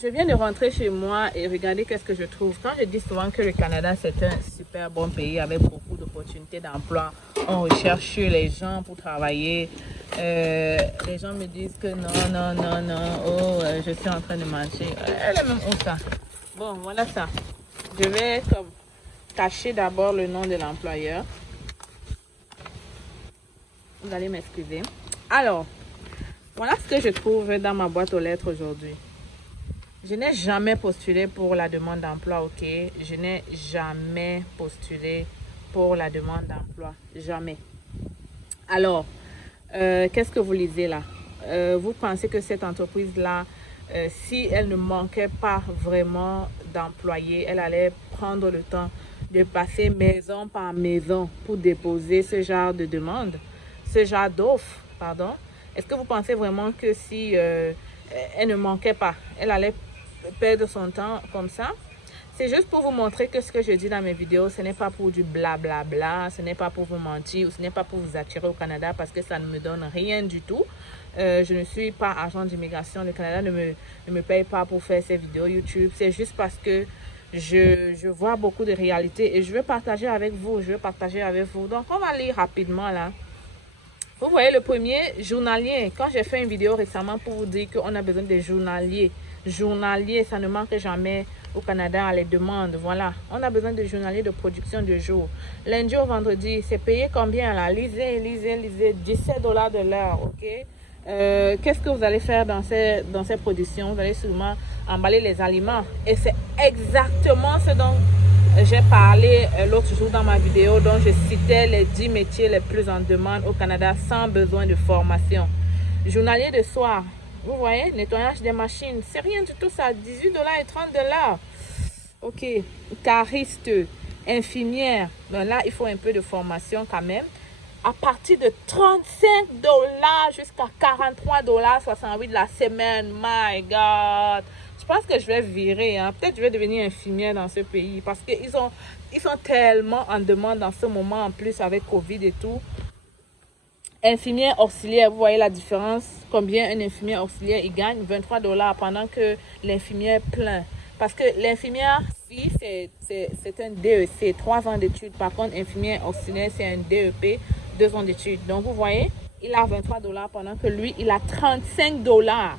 je viens de rentrer chez moi et regardez qu'est-ce que je trouve. Quand je dis souvent que le Canada, c'est un super bon pays avec beaucoup d'opportunités d'emploi, on recherche les gens pour travailler. Les gens me disent que non. Oh, je suis en train de manger. Elle est même où ça? Bon, voilà ça. Je vais comme cacher d'abord le nom de l'employeur. Vous allez m'excuser. Alors, voilà ce que je trouve dans ma boîte aux lettres aujourd'hui. Je n'ai jamais postulé pour la demande d'emploi, ok? Je n'ai jamais postulé pour la demande d'emploi. Jamais. Alors, qu'est-ce que vous lisez là? Vous pensez que cette entreprise-là, si elle ne manquait pas vraiment d'employés, elle allait prendre le temps de passer maison par maison pour déposer ce genre de demande, ce genre d'offre, pardon? Est-ce que vous pensez vraiment que si elle ne manquait pas, elle allait perdre son temps comme ça? C'est juste pour vous montrer que ce que je dis dans mes vidéos, ce n'est pas pour du blablabla, ce n'est pas pour vous mentir ou ce n'est pas pour vous attirer au Canada parce que ça ne me donne rien du tout. Je ne suis pas agent d'immigration. Le Canada ne me paye pas pour faire ces vidéos YouTube. C'est juste parce que je vois beaucoup de réalités et je veux partager avec vous. Donc, on va lire rapidement là. Vous voyez le premier, journalier. Quand j'ai fait une vidéo récemment pour vous dire qu'on a besoin de journaliers. Journalier, ça ne manque jamais au Canada à les demandes. Voilà, on a besoin de journaliers de production de jour. Lundi au vendredi, c'est payé combien là? Lisez. 17 $ de l'heure, ok? Qu'est-ce que vous allez faire dans ces productions? Vous allez sûrement emballer les aliments. Et c'est exactement ce dont j'ai parlé l'autre jour dans ma vidéo dont je citais les 10 métiers les plus en demande au Canada sans besoin de formation. Journalier de soir, vous voyez, nettoyage des machines, c'est rien du tout ça, 18 $ et 30 $. Ok, cariste, infirmière, mais là il faut un peu de formation quand même. À partir de 35 $ jusqu'à 43,68 $ la semaine, my God. Je pense que je vais virer, hein. Peut-être que je vais devenir infirmière dans ce pays parce qu'ils sont tellement en demande en ce moment, en plus avec Covid et tout. Infirmière auxiliaire, vous voyez la différence? Combien un infirmière auxiliaire il gagne? 23 $ pendant que l'infirmière plein. Parce que l'infirmière fille, c'est un DEC, 3 ans d'études. Par contre, infirmière auxiliaire, c'est un DEP, 2 ans d'études. Donc, vous voyez, il a 23 $ pendant que lui, il a 35 $.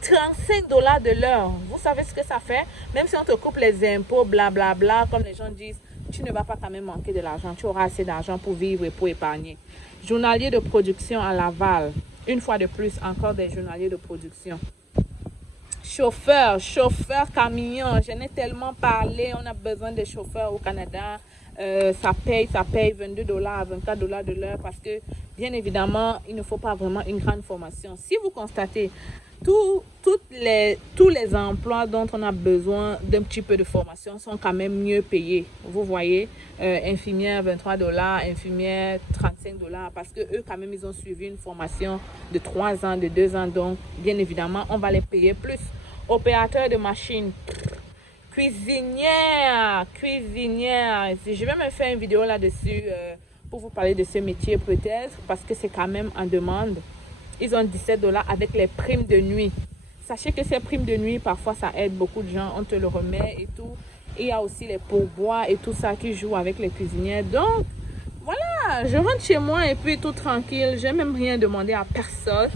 35 $ de l'heure. Vous savez ce que ça fait? Même si on te coupe les impôts, blablabla, comme les gens disent, tu ne vas pas quand même manquer de l'argent. Tu auras assez d'argent pour vivre et pour épargner. Journalier de production à Laval. Une fois de plus, encore des journaliers de production. Chauffeur camion. J'en ai tellement parlé. On a besoin de chauffeurs au Canada. Ça paye 22 $ à 24 $ de l'heure parce que, bien évidemment, il ne faut pas vraiment une grande formation. Si vous constatez, tous les emplois dont on a besoin d'un petit peu de formation sont quand même mieux payés. Vous voyez, infirmière 23 $, infirmière 35 $, parce que eux quand même ils ont suivi une formation de 3 ans, de 2 ans, donc bien évidemment on va les payer plus. Opérateur de machine, cuisinière. Je vais me faire une vidéo là-dessus pour vous parler de ce métier peut-être, parce que c'est quand même en demande. Ils ont 17 $ avec les primes de nuit. Sachez que ces primes de nuit, parfois, ça aide beaucoup de gens. On te le remet et tout. Et il y a aussi les pourboires et tout ça qui joue avec les cuisinières. Donc, voilà, je rentre chez moi et puis tout tranquille. Je n'ai même rien demandé à personne.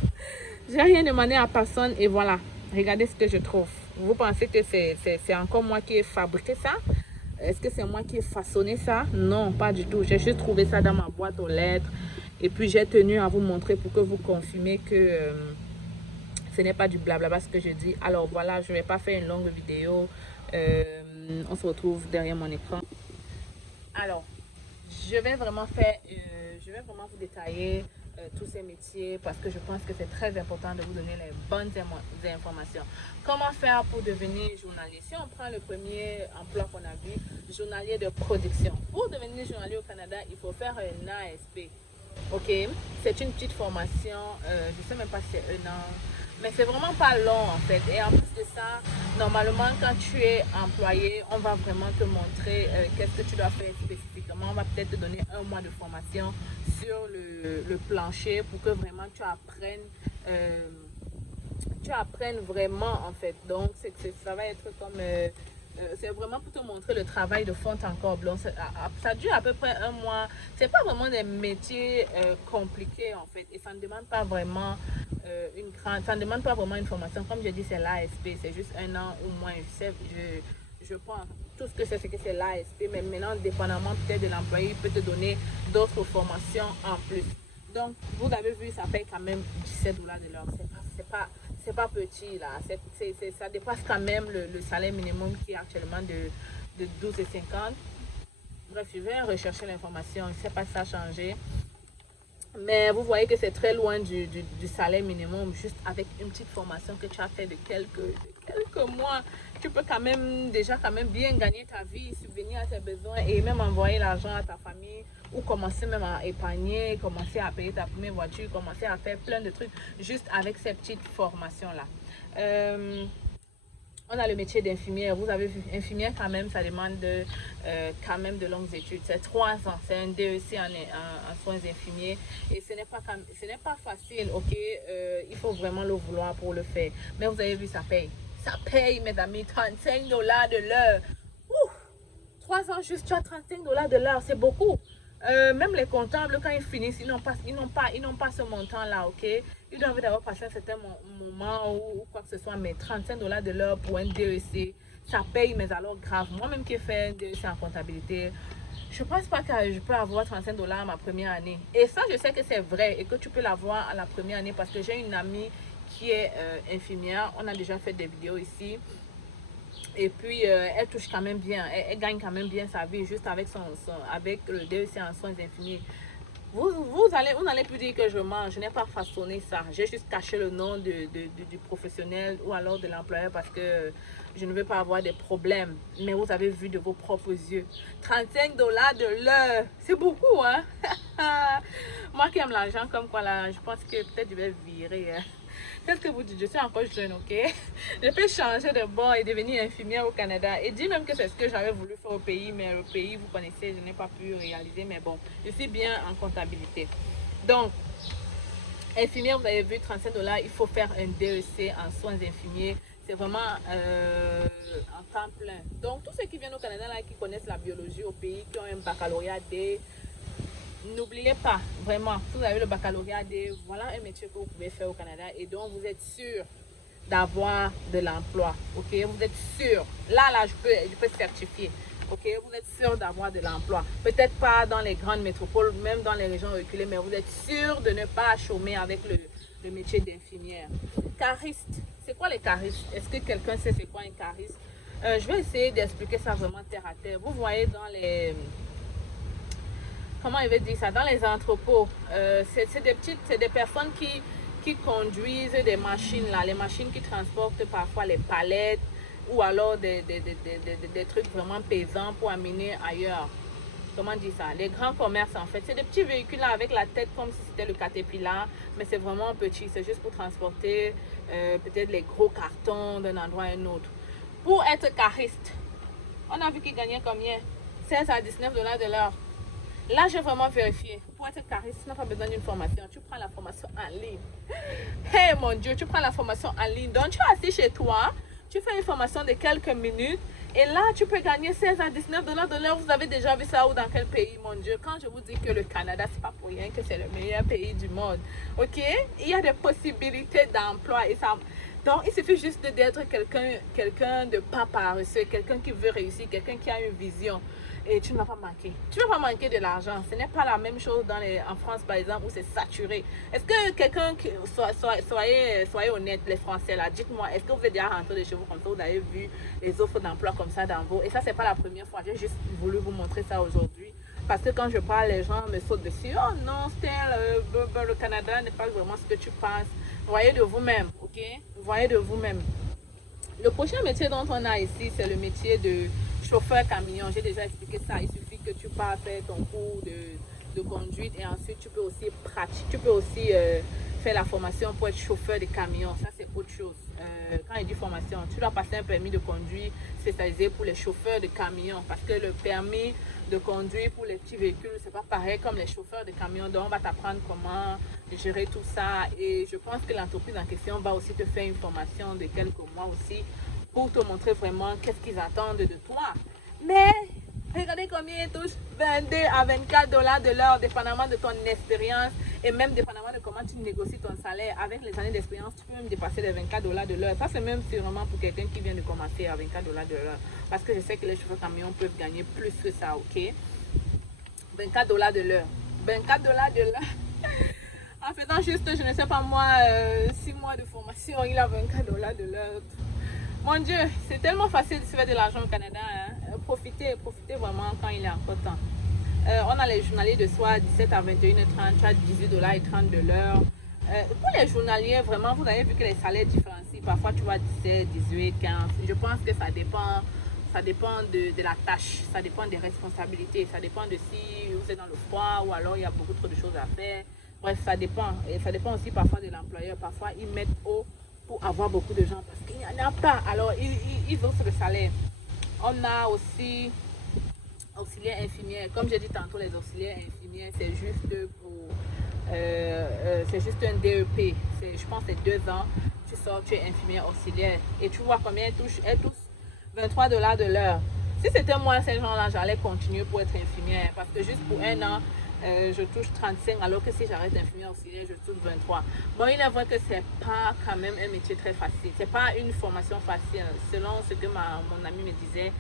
Et voilà, regardez ce que je trouve. Vous pensez que c'est encore moi qui ai fabriqué ça? Est-ce que c'est moi qui ai façonné ça? Non, pas du tout. J'ai juste trouvé ça dans ma boîte aux lettres. Et puis, j'ai tenu à vous montrer pour que vous confirmez que ce n'est pas du blablabla ce que je dis. Alors, voilà, je ne vais pas faire une longue vidéo. On se retrouve derrière mon écran. Alors, je vais vraiment vous détailler tous ces métiers parce que je pense que c'est très important de vous donner les bonnes informations. Comment faire pour devenir journalier? Si on prend le premier emploi qu'on a vu, journalier de production. Pour devenir journalier au Canada, il faut faire un ASP. Ok, c'est une petite formation, je sais même pas si c'est un an, mais c'est vraiment pas long en fait. Et en plus de ça, normalement quand tu es employé, on va vraiment te montrer qu'est-ce que tu dois faire spécifiquement. On va peut-être te donner 1 mois de formation sur le plancher pour que vraiment tu apprennes tu apprennes vraiment en fait. Donc, ça va être comme... c'est vraiment pour te montrer le travail de fond en comble. Donc, ça dure à peu près un mois. C'est pas vraiment des métiers compliqués en fait. Et ça ne demande pas vraiment ça ne demande pas vraiment une formation. Comme je dis, c'est l'ASP. C'est juste un an ou moins. Je pense tout ce que c'est l'ASP. Mais maintenant, dépendamment peut-être de l'employé, il peut te donner d'autres formations en plus. Donc, vous avez vu, ça paye quand même 17 dollars de l'heure. C'est pas petit là. Ça dépasse quand même le salaire minimum qui est actuellement de 12,50. Bref, je vais rechercher l'information. Je ne sais pas si ça a changé. Mais vous voyez que c'est très loin du salaire minimum. Juste avec une petite formation que tu as fait de quelques mois, tu peux quand même déjà bien gagner ta vie, subvenir à tes besoins et même envoyer l'argent à ta famille ou commencer même à épargner, commencer à payer ta première voiture, commencer à faire plein de trucs juste avec ces petites formations-là. On a le métier d'infirmière. Vous avez vu, infirmière quand même, ça demande quand même de longues études. C'est 3 ans. C'est un DEC en soins infirmiers. Et ce n'est pas facile, ok? Il faut vraiment le vouloir pour le faire. Mais vous avez vu, ça paye. Ça paye, mes amis, 35 dollars de l'heure. 3 ans juste, tu as 35 dollars de l'heure. C'est beaucoup. Même les comptables, quand ils finissent, ils n'ont pas ce montant-là, ok? Ils doivent d'abord passer un certain moment ou quoi que ce soit, mais 35 dollars de l'heure pour un DEC, ça paye, mais alors grave. Moi-même qui ai fait un DEC en comptabilité, je ne pense pas que je peux avoir 35 dollars ma première année. Et ça, je sais que c'est vrai et que tu peux l'avoir à la première année parce que j'ai une amie qui est infirmière. On a déjà fait des vidéos ici. Et puis, elle touche quand même bien, elle gagne quand même bien sa vie juste avec avec le DEC en soins infirmiers. Vous n'allez plus dire que je mens, je n'ai pas façonné ça. J'ai juste caché le nom du professionnel ou alors de l'employeur parce que je ne veux pas avoir des problèmes. Mais vous avez vu de vos propres yeux. 35 dollars de l'heure, c'est beaucoup, hein? Moi qui aime l'argent comme quoi là, je pense que peut-être je vais virer. Qu'est-ce que vous dites? Je suis encore jeune, ok? Je peux changer de bord et devenir infirmière au Canada. Et dire même que c'est ce que j'avais voulu faire au pays, mais le pays, vous connaissez, je n'ai pas pu réaliser. Mais bon, je suis bien en comptabilité. Donc, infirmière, vous avez vu, 35 dollars, il faut faire un DEC en soins infirmiers. C'est vraiment en temps plein. Donc, tous ceux qui viennent au Canada, là, qui connaissent la biologie au pays, qui ont un baccalauréat D, n'oubliez pas, vraiment, si vous avez le baccalauréat D, voilà un métier que vous pouvez faire au Canada et donc vous êtes sûr d'avoir de l'emploi, ok? Vous êtes sûr, là, je peux certifier, ok? Vous êtes sûr d'avoir de l'emploi. Peut-être pas dans les grandes métropoles, même dans les régions reculées, mais vous êtes sûr de ne pas chômer avec le métier d'infirmière. Cariste, c'est quoi les caristes? Est-ce que quelqu'un sait c'est quoi un cariste? Je vais essayer d'expliquer ça vraiment terre à terre. Vous voyez dans les... Comment il veut dire ça? Dans les entrepôts, c'est des personnes qui conduisent des machines là, les machines qui transportent parfois les palettes ou alors des trucs vraiment pesants pour amener ailleurs. Comment dire ça? Les grands commerces en fait, c'est des petits véhicules là avec la tête comme si c'était le Caterpillar, mais c'est vraiment petit, c'est juste pour transporter peut-être les gros cartons d'un endroit à un autre. Pour être cariste, on a vu qu'il gagnait combien? 16 à 19 dollars de l'heure. Là, j'ai vraiment vérifié. Pour être cariste, tu n'as pas besoin d'une formation. Tu prends la formation en ligne. Hey, mon Dieu, tu prends la formation en ligne. Donc, tu es assis chez toi, tu fais une formation de quelques minutes et là, tu peux gagner 16 à 19 dollars de l'heure. Vous avez déjà vu ça ou dans quel pays, mon Dieu? Quand je vous dis que le Canada, c'est pas pour rien que c'est le meilleur pays du monde. OK? Il y a des possibilités d'emploi et ça... Donc, il suffit juste d'être quelqu'un de pas paresseux, quelqu'un qui veut réussir, quelqu'un qui a une vision. Et tu ne vas pas manquer. Tu ne vas pas manquer de l'argent. Ce n'est pas la même chose en France, par exemple, où c'est saturé. Est-ce que quelqu'un, soyez honnête, les Français, là, dites-moi, est-ce que vous êtes déjà rentré de chez vous comme ça, vous avez vu les offres d'emploi comme ça dans vos... Et ça, c'est pas la première fois. J'ai juste voulu vous montrer ça aujourd'hui. Parce que quand je parle, les gens me sautent dessus. Oh non, Stella, le Canada n'est pas vraiment ce que tu penses. Voyez de vous-même, ok? Voyez de vous-même. Le prochain métier dont on a ici, c'est le métier de chauffeur camion. J'ai déjà expliqué ça. Il suffit que tu pars faire ton cours de conduite et ensuite tu peux aussi faire la formation pour être chauffeur de camion. Ça, c'est autre chose. quand il dit formation, tu dois passer un permis de conduire spécialisé pour les chauffeurs de camions. Parce que le permis de conduire pour les petits véhicules, c'est pas pareil comme les chauffeurs de camions. Donc, on va t'apprendre comment gérer tout ça. Et je pense que l'entreprise en question va aussi te faire une formation de quelques mois aussi pour te montrer vraiment qu'est-ce qu'ils attendent de toi. Mais regardez combien ils touchent, 22 à 24 dollars de l'heure, dépendamment de ton expérience et même dépendamment de comment tu négocies ton salaire. Avec les années d'expérience, tu peux même dépasser les 24 dollars de l'heure. Ça, c'est même sûrement pour quelqu'un qui vient de commencer à 24 dollars de l'heure. Parce que je sais que les chauffeurs camions peuvent gagner plus que ça, ok? 24 dollars de l'heure. 24 dollars de l'heure. En faisant juste, je ne sais pas moi, 6 mois de formation, il a 24 dollars de l'heure. Mon Dieu, c'est tellement facile de se faire de l'argent au Canada. Hein. Profitez vraiment quand il est encore temps. On a les journaliers de soir 17 à 21h30, tu as 18 dollars et 30 de l'heure. Pour les journaliers, vraiment, vous avez vu que les salaires différencient. Parfois, tu vois 17, 18, 15. Je pense que ça dépend de la tâche, ça dépend des responsabilités, ça dépend de si vous êtes dans le froid ou alors il y a beaucoup trop de choses à faire. Bref, ça dépend. Et ça dépend aussi parfois de l'employeur. Parfois, ils mettent haut pour avoir beaucoup de gens parce qu'il n'y en a pas. Alors, ils offrent le salaire. On a aussi auxiliaires infirmières. Comme j'ai dit tantôt, les auxiliaires infirmières, c'est juste c'est juste un DEP. Je pense que c'est 2 ans. Tu sors, tu es infirmière auxiliaire. Et tu vois combien elles touchent? Elles touchent 23 dollars de l'heure. Si c'était moi, ces gens-là, j'allais continuer pour être infirmière. Parce que juste pour 1 an, je touche 35, alors que si j'arrête d'infirmière auxiliaire, je touche 23. Bon, il est vrai que c'est pas quand même un métier très facile. C'est pas une formation facile. Selon ce que mon ami me disait,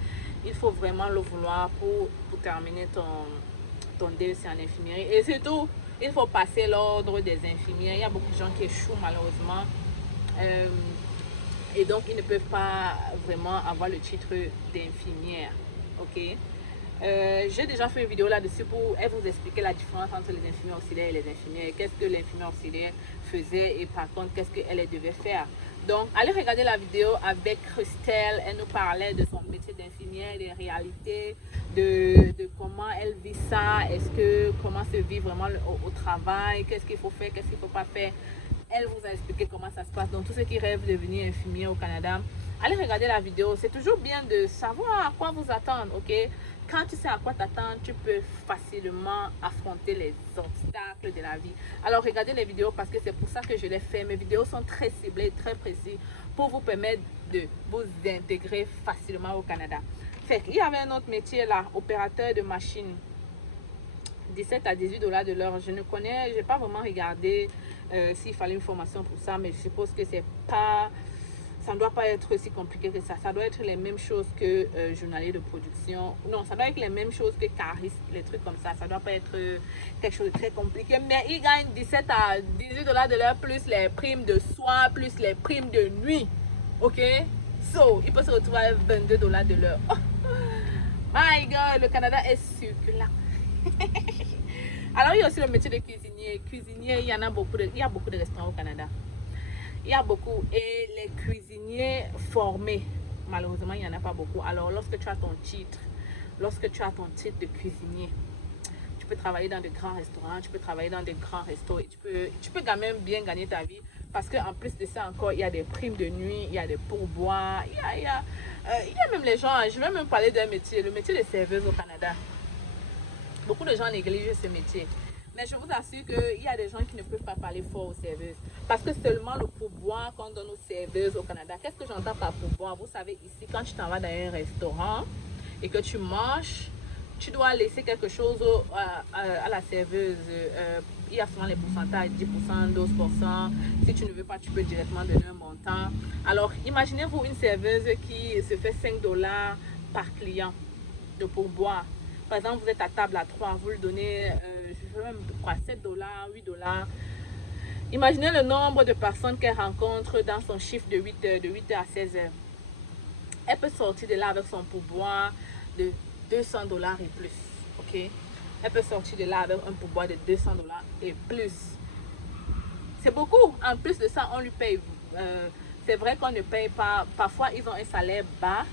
il faut vraiment le vouloir pour terminer ton DEC en infirmière. Et surtout, il faut passer l'ordre des infirmières. Il y a beaucoup de gens qui échouent malheureusement. Et donc, ils ne peuvent pas vraiment avoir le titre d'infirmière. Ok? J'ai déjà fait une vidéo là-dessus pour vous expliquer la différence entre les infirmières auxiliaires et les infirmières. Qu'est-ce que l'infirmière auxiliaire faisait et par contre, qu'est-ce qu'elle devait faire. Donc, allez regarder la vidéo avec Christelle. Elle nous parlait de son métier d'infirmière, des réalités, de comment elle vit ça. Comment se vit vraiment au travail, qu'est-ce qu'il faut faire, qu'est-ce qu'il ne faut pas faire. Elle vous a expliqué comment ça se passe. Donc, tous ceux qui rêvent de devenir infirmier au Canada, allez regarder la vidéo. C'est toujours bien de savoir à quoi vous attendre, ok? Quand tu sais à quoi t'attendre, tu peux facilement affronter les obstacles de la vie. Alors, regardez les vidéos parce que c'est pour ça que je les fais. Mes vidéos sont très ciblées, très précises pour vous permettre de vous intégrer facilement au Canada. Fait qu'il y avait un autre métier là, opérateur de machine. 17 à 18 dollars de l'heure. Je n'ai pas vraiment regardé s'il fallait une formation pour ça, mais je suppose que ça ne doit pas être aussi compliqué que ça. Ça doit être les mêmes choses que journalier de production. Non, ça doit être les mêmes choses que cariste, les trucs comme ça. Ça ne doit pas être quelque chose de très compliqué. Mais ils gagnent 17 à 18 dollars de l'heure plus les primes de soir, plus les primes de nuit. Ok? So, il peut se retrouver à 22 dollars de l'heure. Oh, my God, le Canada est circulant. Alors, il y a aussi le métier de cuisinier. Cuisinier, il y a beaucoup de restaurants au Canada. Il y a beaucoup. Et les cuisiniers formés, malheureusement, il n'y en a pas beaucoup. Alors, lorsque tu as ton titre de cuisinier, tu peux travailler dans de grands restaurants, tu peux travailler dans de grands restos et tu peux quand même bien gagner ta vie. Parce qu'en plus de ça encore, il y a des primes de nuit, il y a des pourboires, il y a même les gens, je vais même parler d'un métier, le métier de serveuse au Canada. Beaucoup de gens négligent ce métier. Mais je vous assure qu'il y a des gens qui ne peuvent pas parler fort aux serveuses. Parce que seulement le pourboire qu'on donne aux serveuses au Canada. Qu'est-ce que j'entends par pourboire? Vous savez, ici, quand tu t'en vas dans un restaurant et que tu manges, tu dois laisser quelque chose à la serveuse. Il y a souvent les pourcentages, 10%, 12%. Si tu ne veux pas, tu peux directement donner un montant. Alors, imaginez-vous une serveuse qui se fait 5 dollars par client de pourboire. Par exemple, vous êtes à table à 3, vous lui donnez, je sais même quoi, 7 dollars, 8 dollars. Imaginez le nombre de personnes qu'elle rencontre dans son chiffre de 8 heures à 16 heures. Elle peut sortir de là avec son pourboire de 200 dollars et plus. Ok? Elle peut sortir de là avec un pourboire de 200 dollars et plus. C'est beaucoup. En plus de ça, on lui paye. C'est vrai qu'on ne paye pas. Parfois, ils ont un salaire bas.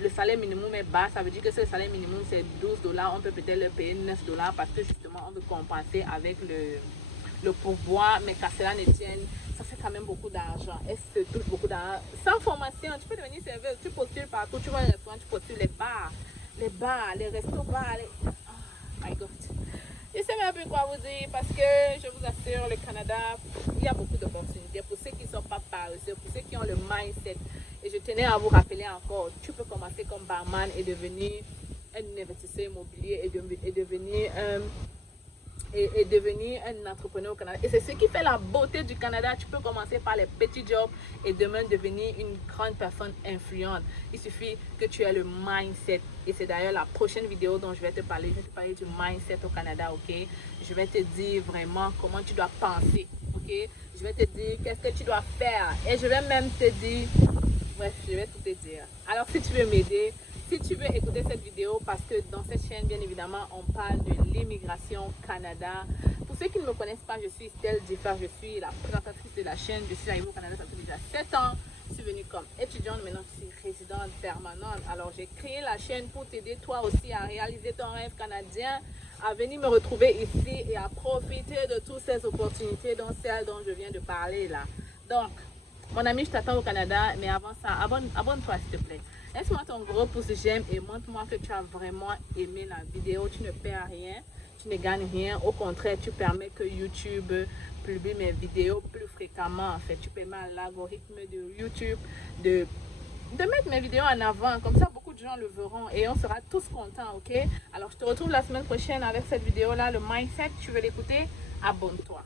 Le salaire minimum est bas, ça veut dire que ce salaire minimum c'est 12 dollars, on peut peut-être leur payer 9 dollars parce que justement on veut compenser avec le pourboire, mais qu'à cela ne tienne, ça fait quand même beaucoup d'argent. Et se touche beaucoup d'argent. Sans formation, tu peux devenir serveuse. Tu postules partout. Tu vas au restaurant, tu postules les restos bars. Oh my God. Je ne sais même plus quoi vous dire parce que je vous assure, le Canada, il y a beaucoup d'opportunités pour ceux qui ne sont pas paresseux, pour ceux qui ont le mindset. Et je tenais à vous rappeler encore, tu peux commencer comme barman et devenir un investisseur immobilier et devenir un entrepreneur au Canada. Et c'est ce qui fait la beauté du Canada. Tu peux commencer par les petits jobs et demain devenir une grande personne influente. Il suffit que tu aies le mindset. Et c'est d'ailleurs la prochaine vidéo dont je vais te parler. Je vais te parler du mindset au Canada, ok? Je vais te dire vraiment comment tu dois penser, ok? Je vais te dire qu'est-ce que tu dois faire. Et je vais même te dire... Bref, je vais tout te dire. Alors, si tu veux m'aider, si tu veux écouter cette vidéo, parce que dans cette chaîne, bien évidemment, on parle de l'immigration Canada. Pour ceux qui ne me connaissent pas, je suis Stell Differ, je suis la présentatrice de la chaîne. Je suis arrivée au Canada, ça fait déjà 7 ans. Je suis venue comme étudiante, maintenant je suis résidente permanente. Alors, j'ai créé la chaîne pour t'aider toi aussi à réaliser ton rêve canadien, à venir me retrouver ici et à profiter de toutes ces opportunités, dont celles dont je viens de parler là. Donc, mon ami, je t'attends au Canada, mais avant ça, abonne-toi s'il te plaît. Laisse-moi ton gros pouce j'aime et montre-moi que tu as vraiment aimé la vidéo. Tu ne perds rien, tu ne gagnes rien. Au contraire, tu permets que YouTube publie mes vidéos plus fréquemment. En fait, tu permets à l'algorithme de YouTube de mettre mes vidéos en avant. Comme ça, beaucoup de gens le verront et on sera tous contents, ok? Alors, je te retrouve la semaine prochaine avec cette vidéo-là, le mindset. Tu veux l'écouter? Abonne-toi.